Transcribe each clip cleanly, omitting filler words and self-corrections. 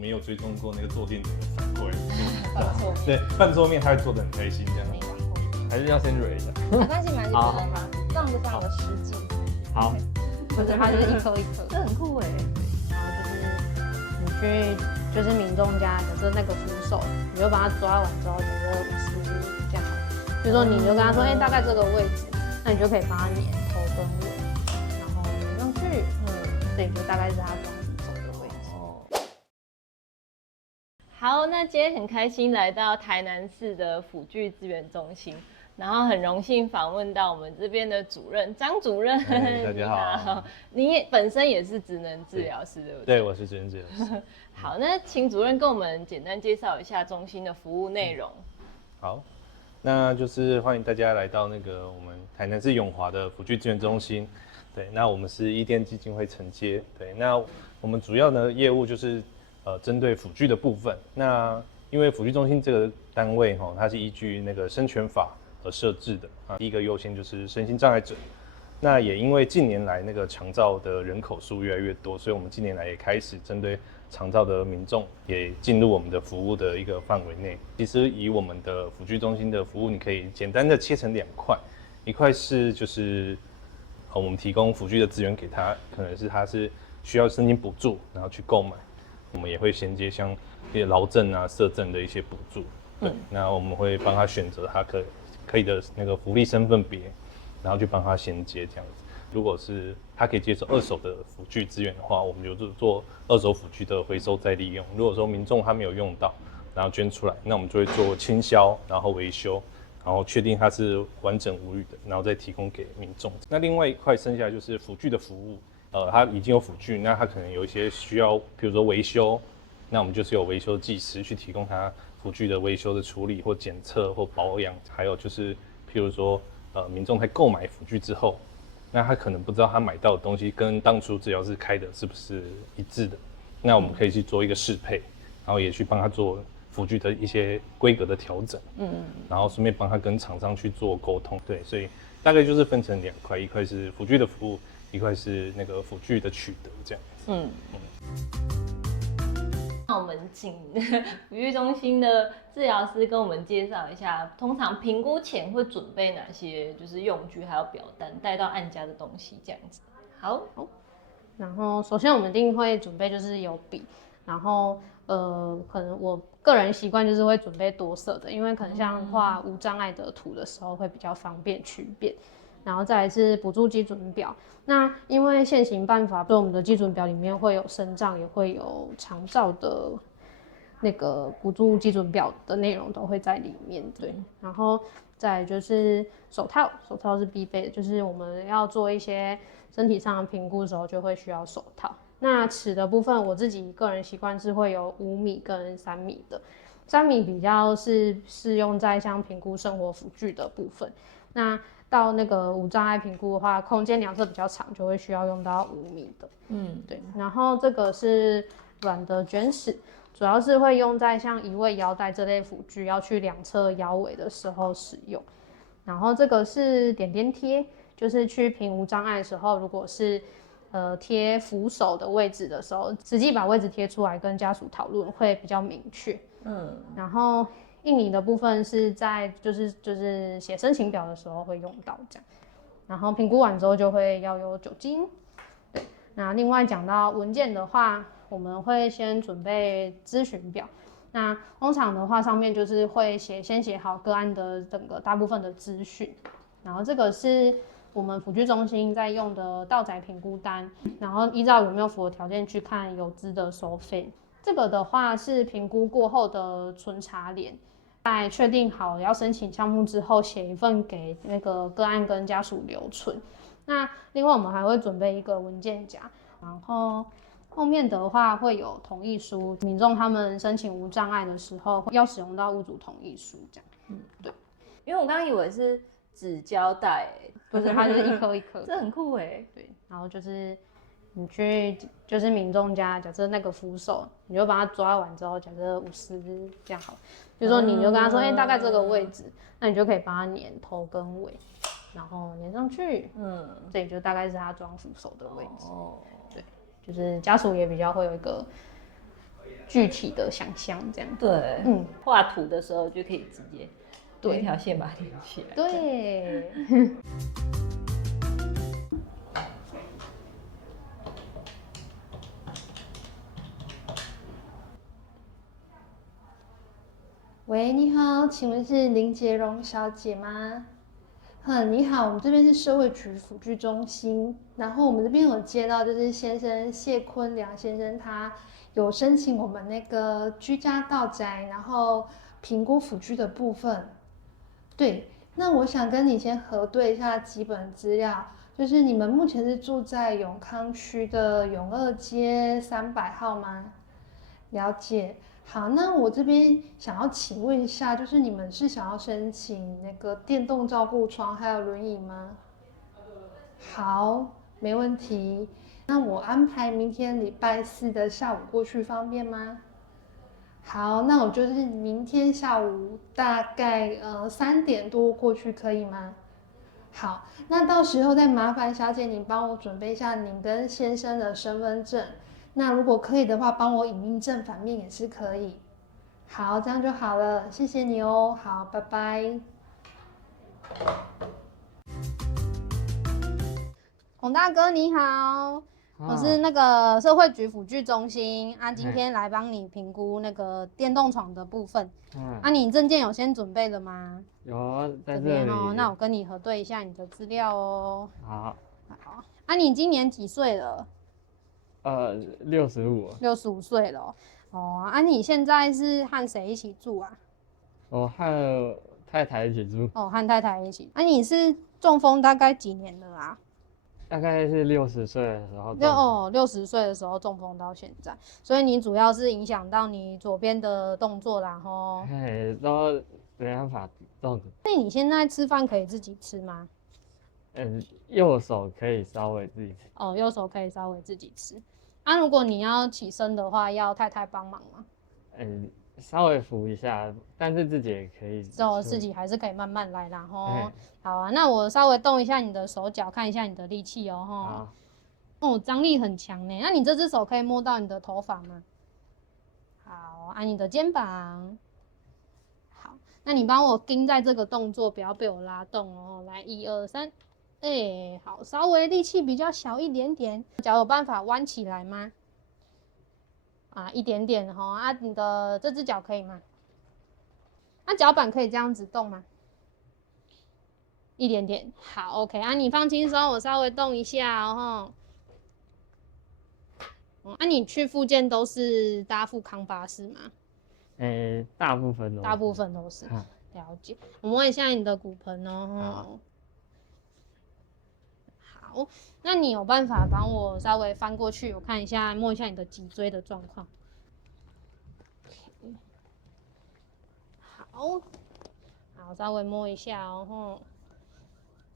们也有追踪过那个坐垫怎么反过来做，对，半桌面他会做得很开心这样。还是要先蕊一下。没关系，蛮好的嘛，放不上的实际。好，不是，它就是一颗一颗，这很酷哎。然后就是你去就是民众家，假设那个扶手，你就把它抓完之后，假设50这样好。比如说你就跟他说，大概这个位置，那你就可以帮他粘头跟尾，然后粘上去，这里就大概是他装扶手的位置。好，那今天很开心来到台南市的辅具资源中心。然后很荣幸访问到我们这边的主任张主任，大家好。你本身也是职能治疗师，对不对？对，我是职能治疗师。好，那请主任跟我们简单介绍一下中心的服务内容。好，那就是欢迎大家来到那个我们台南市永华的辅具资源中心。对，那我们是伊甸基金会承接。对，那我们主要的业务就是针对辅具的部分。那因为辅具中心这个单位它是依据那个生权法而设置的啊，第一个优先就是身心障碍者。那也因为近年来那个长照的人口数越来越多，所以我们近年来也开始针对长照的民众也进入我们的服务的一个范围内。其实以我们的辅具中心的服务，你可以简单的切成2块，一块是就是我们提供辅具的资源给他，可能是他是需要申请补助，然后去购买，我们也会衔接像一些劳政啊、社政的一些补助。对，那我们会帮他选择他可以的那个福利身份别，然后去帮他衔接这样子。如果是他可以接受2手的辅具资源的话，我们就做2手辅具的回收再利用。如果说民众他没有用到，然后捐出来，那我们就会做清销，然后维修，然后确定它是完整无虞的，然后再提供给民众。那另外一块剩下就是辅具的服务，他已经有辅具，那他可能有一些需要，比如说维修，那我们就是有维修技师去提供他辅具的维修的处理或检测或保养，还有就是譬如说民众在购买辅具之后，那他可能不知道他买到的东西跟当初治疗师开的是不是一致的，那我们可以去做一个适配，然后也去帮他做辅具的一些规格的调整，然后顺便帮他跟厂商去做沟通。对，所以大概就是分成2块，一块是辅具的服务，一块是那个辅具的取得这样子。那我们请辅具中心的治疗师跟我们介绍一下，通常评估前会准备哪些就是用具还有表单带到案家的东西这样子。好，然后首先我们一定会准备就是有笔，然后可能我个人习惯就是会准备多色的，因为可能像画无障碍的图的时候会比较方便区别。然后再来是补助基准表，那因为现行办法，所以我们的基准表里面会有身障，也会有长照的那个补助基准表的内容都会在里面。对，然后再来就是手套，手套是必备的，就是我们要做一些身体上的评估的时候就会需要手套。那尺的部分，我自己个人习惯是会有5米跟3米的，3米比较是适用在像评估生活辅具的部分。那到那个无障碍评估的话，空间两侧比较长，就会需要用到5米的。对。然后这个是软的卷尺，主要是会用在像移位腰带这类辅具要去2侧腰围的时候使用。然后这个是点点贴，就是去评无障碍的时候，如果是贴扶手的位置的时候，实际把位置贴出来跟家属讨论会比较明确。然后印泥的部分是在就是写申请表的时候会用到这样，然后评估完之后就会要有酒精。对，那另外讲到文件的话，我们会先准备咨询表，那通常的话上面就是会先写好个案的整个大部分的资讯，然后这个是我们辅具中心在用的到宅评估单，然后依照有没有符合条件去看有资的收费。这个的话是评估过后的存查联，在确定好要申请项目之后，写一份给那个个案跟家属留存。那另外我们还会准备一个文件夹，然后后面的话会有同意书，民众他们申请无障碍的时候要使用到屋主同意书这样。对，因为我刚刚以为是纸胶带，不是，它就是一颗一颗，这很酷哎。对，然后就是你去就是民众家，假设那个扶手，你就把它抓完之后，假设50这样好了，比如说你就跟他说，大概这个位置，那你就可以帮他粘头跟尾，然后粘上去，这里就大概是他装扶手的位置。对，就是家属也比较会有一个具体的想象这样。对，画图的时候就可以直接有一条线把它连起来。对。喂，你好，请问是林洁蓉小姐吗？你好，我们这边是社会局辅具中心，然后我们这边有接到就是先生谢坤良先生他有申请我们那个居家到宅，然后评估辅具的部分。对，那我想跟你先核对一下基本资料，就是你们目前是住在永康区的永二街300号吗？了解。好，那我这边想要请问一下，就是你们是想要申请那个电动照顾床还有轮椅吗？好，没问题。那我安排明天礼拜4的下午过去，方便吗？好，那我就是明天下午大概3点多过去，可以吗？好，那到时候再麻烦小姐你帮我准备一下您跟先生的身份证。那如果可以的话，帮我影印正反面也是可以。好，这样就好了，谢谢你哦。好，拜拜。洪大哥你好，我是那个社会局辅具中心啊，今天来帮你评估那个电动床的部分。啊，你证件有先准备了吗？有，在这边里哦。那我跟你核对一下你的资料哦。好。好。啊，你今年几岁了？65。65岁了哦。啊，你现在是和谁一起住啊？我和太太一起住。哦，和太太一起。啊，你是中风大概几年了啊？大概是60岁的时候。60岁的时候中风到现在，所以你主要是影响到你左边的动作啦吼。都没办法动。那你现在吃饭可以自己吃吗？右手可以稍微自己吃。哦，右手可以稍微自己吃。啊，如果你要起身的话，要太太帮忙吗？稍微扶一下，但是自己也可以。自己还是可以慢慢来啦吼。好啊，那我稍微动一下你的手脚，看一下你的力气哦吼。哦，张力很强呢。那你这只手可以摸到你的头发吗？好，按你的肩膀。好，那你帮我盯在这个动作，不要被我拉动哦。来，1、2、3。好，稍微力气比较小一点点。脚有办法弯起来吗？啊，一点点哈。啊，你的这只脚可以吗？那脚板可以这样子动吗？一点点。好 ，OK。啊，你放轻松，我稍微动一下哦。啊，你去复健都是搭富康巴士吗？大部分都是。大部分都是。了解。我们问一下你的骨盆哦。好，那你有办法帮我稍微翻过去，我看一下，摸一下你的脊椎的状况。好，稍微摸一下哦。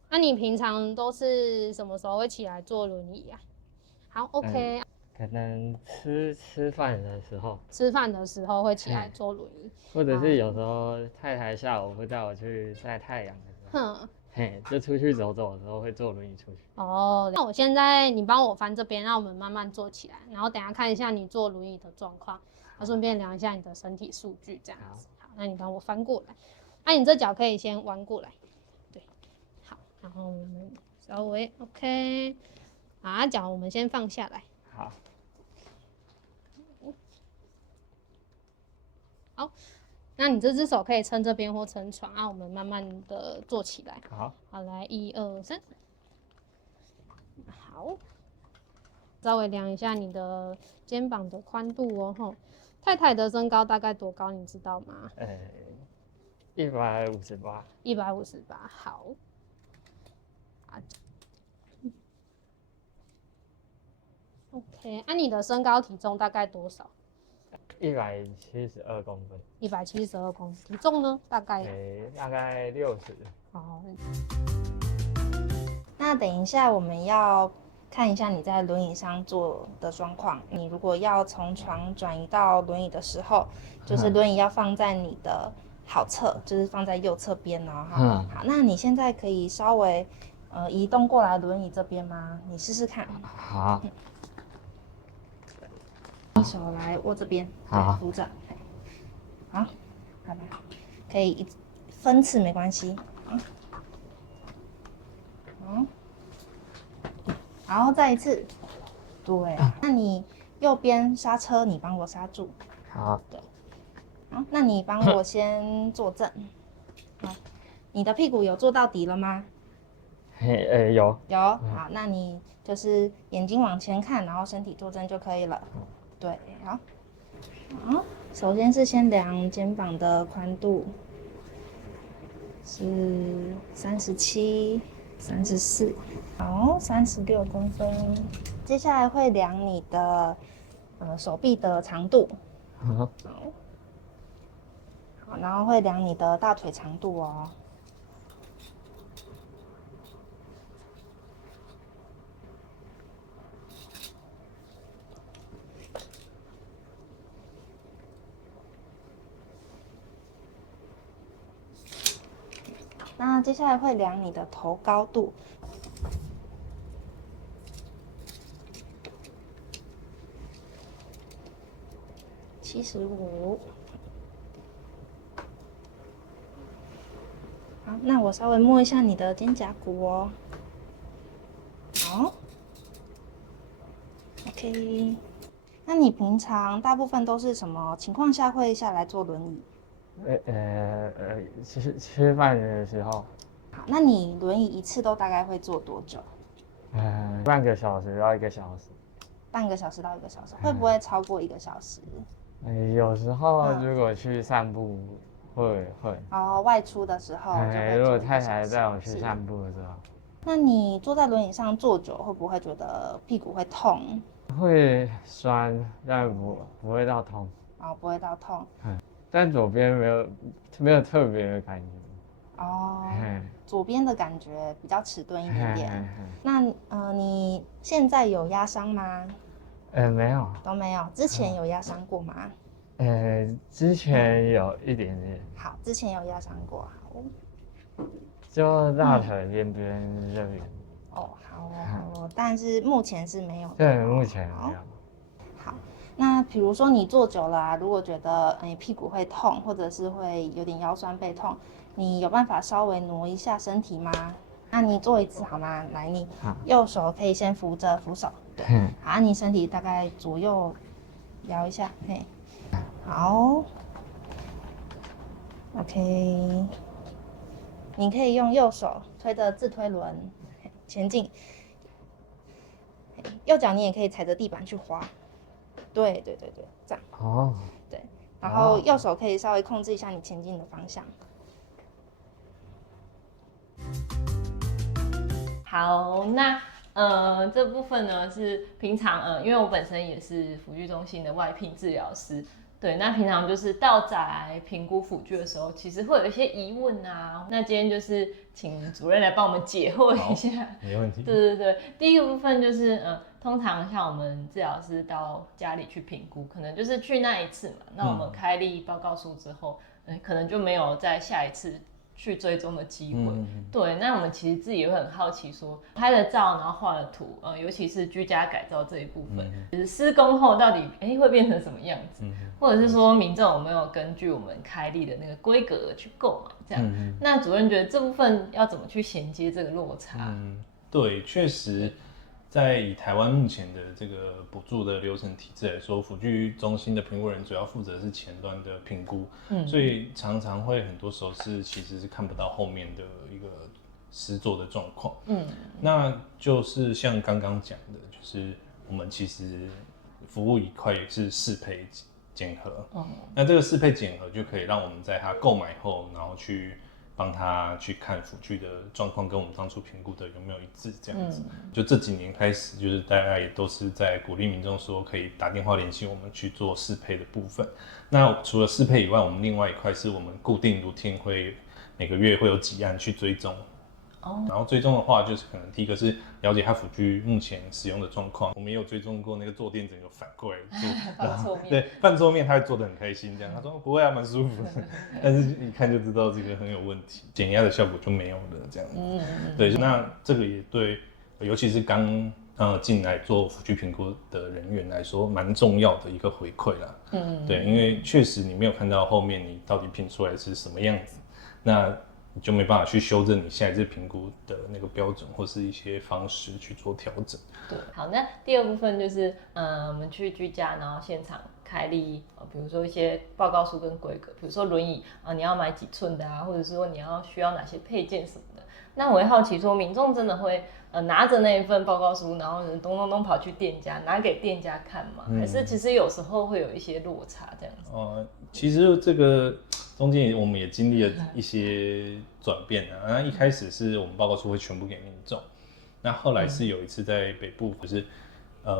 那你平常都是什么时候会起来坐轮椅啊？好 ，OK。可能吃饭的时候。吃饭的时候会起来坐轮椅。或者是有时候太太下午会带我去晒太阳的时候。就出去走走的时候会坐轮椅出去。哦，那我现在你帮我翻这边，让我们慢慢坐起来，然后等一下看一下你坐轮椅的状况，顺便量一下你的身体数据，这样子。好，那你帮我翻过来，那你这脚可以先弯过来，对，好，然后我们稍微 OK， 好，脚我们先放下来。好。好。那你这只手可以撑这边或撑床啊，我们慢慢的坐起来。好，来1、2、3。好，稍微量一下你的肩膀的宽度哦吼。太太的身高大概多高，你知道吗？158。158，好。OK， 那你的身高体重大概多少？172公分。172公分，体重呢？大概大概60。好。那等一下我们要看一下你在轮椅上坐的状况。你如果要从床转移到轮椅的时候，就是轮椅要放在你的好侧，就是放在右侧边哦。好，那你现在可以稍微移动过来轮椅这边吗？你试试看。好。手来握这边，好对扶着，好，拜拜，可以分次没关系，好，然后再一次，对，那你右边刹车，你帮我刹住，好，好，那你帮我先坐正，好，你的屁股有坐到底了吗？有，有，好，那你就是眼睛往前看，然后身体坐正就可以了。对，好，好，首先是先量肩膀的宽度，是37、34，好，36公分。接下来会量你的手臂的长度，好，好，然后会量你的大腿长度哦。那接下来会量你的头高度，75。好，那我稍微摸一下你的肩胛骨哦。好 ，OK。那你平常大部分都是什么情况下会下来坐轮椅？吃饭的时候，好，那你轮椅一次都大概会坐多久？半个小时到1个小时。半个小时到1个小时，会不会超过1个小时？有时候如果去散步会。然后外出的时候就会如果坐1个太太小时带我去是散步的时候，那你坐在轮椅上坐久，会不会觉得屁股会痛？会酸，但不会到痛。哦，不会到痛。但左边没有特别的感觉。哦，左边的感觉比较迟钝一点点。那你现在有压伤吗？没有。都没有。之前有压伤过吗？之前有一点点。好，之前有压伤过。好。就大腿边这边。哦，好哦，但是目前是没有的。对，目前没有。好，那比如说你坐久了啊，如果觉得屁股会痛，或者是会有点腰酸背痛，你有办法稍微挪一下身体吗？那你做一次好吗？来，你右手可以先扶着扶手，对，好，你身体大概左右摇一下，嘿，好 ，OK， 你可以用右手推着自推轮前进，右脚你也可以踩着地板去滑，对，这样。哦。对，然后右手可以稍微控制一下你前进的方向。好，那这部分呢是平常因为我本身也是辅具中心的外聘治疗师，对，那平常就是到宅评估辅具的时候，其实会有一些疑问啊，那今天就是请主任来帮我们解惑一下。没问题。对，第一个部分就是通常像我们治疗师到家里去评估，可能就是去那一次嘛，那我们开立报告书之后，可能就没有再下一次去追踪的机会。对，那我们其实自己也会很好奇说，拍了照然后画了图，尤其是居家改造这一部分，就是施工后到底会变成什么样子，或者是说民众有没有根据我们开立的那个规格去购买这样。那主任觉得这部分要怎么去衔接这个落差？对，确实。在以台湾目前的这个补助的流程体制来说，辅具中心的评估人主要负责是前端的评估，所以常常会很多时候其实是看不到后面的一个实作的状况。那就是像刚刚讲的，就是我们其实服务一块也是适配检核，那这个适配检核就可以让我们在他购买后，然后去帮他去看辅具的状况跟我们当初评估的有没有一致，这样子。就这几年开始，就是大家也都是在鼓励民众说可以打电话联系我们去做适配的部分。那除了适配以外，我们另外一块是我们固定routine会每个月会有几案去追踪。然后追踪的话，就是可能第一个是了解他辅具目前使用的状况。我们也有追踪过那个坐垫整个反过来做，放错面，对，半桌面他会做得很开心，这样他说不会啊，蛮舒服的，但是一看就知道这个很有问题，减压的效果就没有了，这样。对，那这个也对，尤其是刚进来做辅具评估的人员来说，蛮重要的一个回馈啦。对，因为确实你没有看到后面你到底评出来是什么样子，那你就没办法去修正你下一次评估的那个标准或是一些方式去做调整。对，好，那第二部分就是我们去居家，然后现场开立比如说一些报告书跟规格，比如说轮椅你要买几寸的啊，或者是说你需要哪些配件什么的。那我会好奇说，民众真的会拿着那一份报告书，然后咚咚咚跑去店家拿给店家看吗？还是其实有时候会有一些落差这样子？其实这个中间我们也经历了一些转变啊。那一开始是我们报告书会全部给民众，那后来是有一次在北部，就是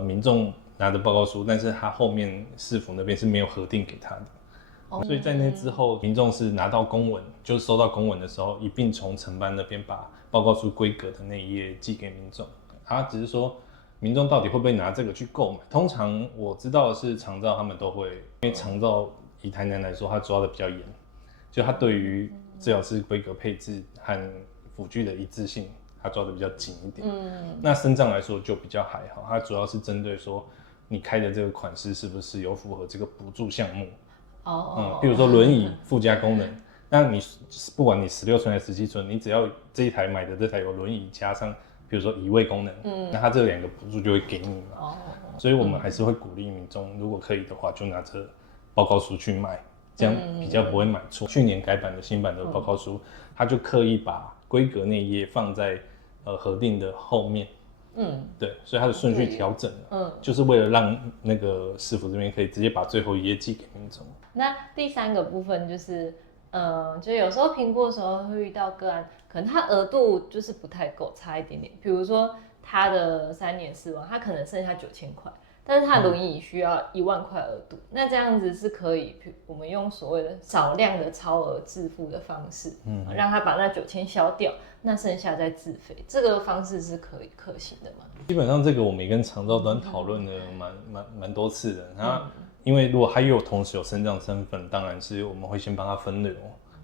民众拿着报告书，但是他后面市府那边是没有核定给他的。所以在那之后，民众是拿到公文，就是收到公文的时候，一并从承办那边把报告书规格的那一页寄给民众。他只是说，民众到底会不会拿这个去购买？通常我知道的是长照他们都会，因为长照以台南来说，他抓的比较严，就他对于治疗师规格配置和辅具的一致性，他抓的比较紧一点。那身障来说就比较还好，它主要是针对说你开的这个款式是不是有符合这个补助项目。比如说轮椅附加功能，那你不管你16寸还是17寸，你只要这一台买的这台有轮椅加上，比如说移位功能，那它这2个补助就会给你嘛。所以我们还是会鼓励民众，如果可以的话，就拿着报告书去买，这样比较不会买错。去年改版的新版的报告书，它就刻意把规格那一页放在核定的后面。对，所以它的顺序调整了，就是为了让那个市府这边可以直接把最后一页寄给民众。那第3个部分就是，就有时候评估的时候会遇到个案，可能他额度就是不太够，差一点点。比如说他的3年4万，他可能剩下9000块，但是他的轮椅需要1万块额度，那这样子是可以，我们用所谓的少量的超额自付的方式，让他把那9000消掉，那剩下再自费，这个方式是可行的吗？基本上这个我们也跟长照端讨论了蛮多次的。那因为如果他又同时有身障身份，当然是我们会先帮他分流。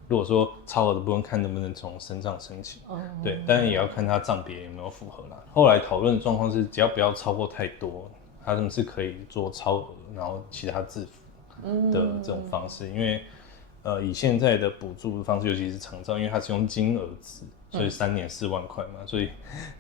如果说超额的部分，看能不能从身障申请，对，但也要看他障别有没有符合啦。后来讨论的状况是，只要不要超过太多，他们是可以做超额，然后其他自付的这种方式。因为以现在的补助的方式，尤其是长照，因为它是用金额制，所以3年4万块嘛，所以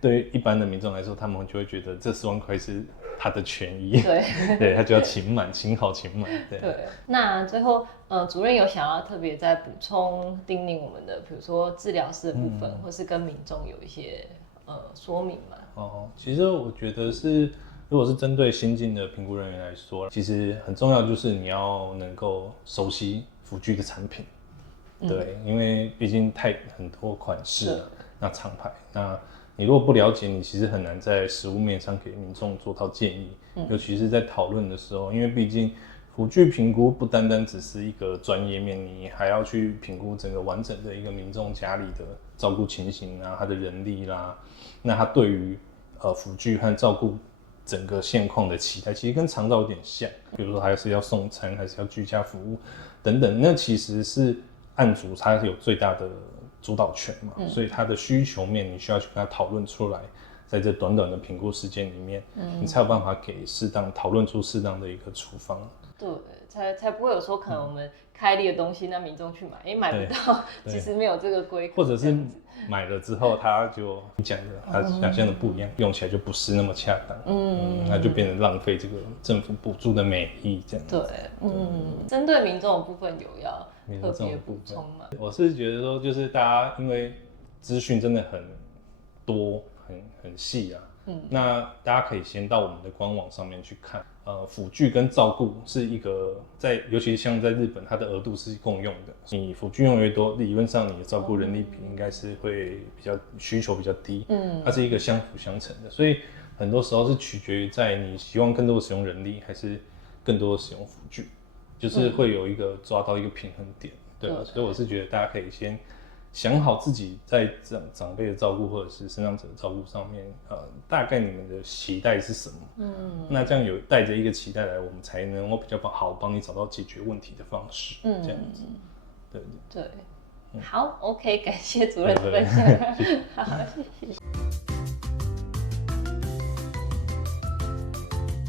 对一般的民众来说，他们就会觉得这4万块是他的权益，对，他就要请满，请好请满。对。那最后主任有想要特别再补充叮咛我们的，比如说治疗师的部分，或是跟民众有一些说明吗？其实我觉得是，如果是针对新进的评估人员来说，其实很重要就是你要能够熟悉辅具的产品。对，因为毕竟很多款式了，那厂牌，那你如果不了解，你其实很难在实务面上给民众做到建议，尤其是在讨论的时候，因为毕竟辅具评估不单单只是一个专业面，你还要去评估整个完整的一个民众家里的照顾情形啊，他的人力啦，那他对于辅具和照顾整个现况的期待，其实跟长照有点像，比如说还是要送餐，还是要居家服务等等，那其实是案主他有最大的主导权嘛，所以他的需求面你需要去跟他讨论出来，在这短短的评估时间里面，你才有办法给讨论出适当的一个处方。对，才不会有说可能我们开立的东西，那民众去买，买不到，其实没有这个规格，或者是买了之后他就你讲的他想象的不一样，用起来就不是那么恰当，那就变成浪费这个政府补助的美意这样子。对，针对民众的部分有要特别补充吗？我是觉得说，就是大家因为资讯真的很多很细啊，那大家可以先到我们的官网上面去看。辅具跟照顾是一个尤其像在日本，它的额度是共用的。你辅具用越多，理论上你的照顾人力比应该是会需求比较低。它是一个相辅相成的，所以很多时候是取决于在你希望更多的使用人力，还是更多的使用辅具，就是会有抓到一个平衡点。对，所以我是觉得大家可以先想好自己在长辈的照顾或者是身障者的照顾上面，大概你们的期待是什么？那这样有带着一个期待来，我们才能够比较好帮你找到解决问题的方式。这样子，对，好 ，OK， 感谢主任的分享，好，谢谢。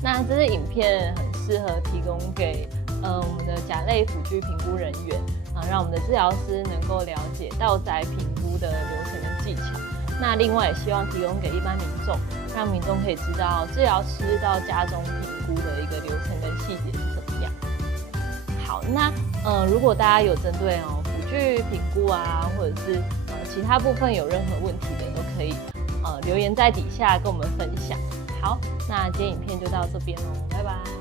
那这支影片很适合提供给我们的甲类辅具评估人员让我们的治疗师能够了解到宅评估的流程跟技巧。那另外也希望提供给一般民众，让民众可以知道治疗师到家中评估的一个流程跟细节是怎么样。好，那如果大家有针对辅具评估啊，或者是其他部分有任何问题的，都可以留言在底下跟我们分享。好，那今天影片就到这边喽，拜拜。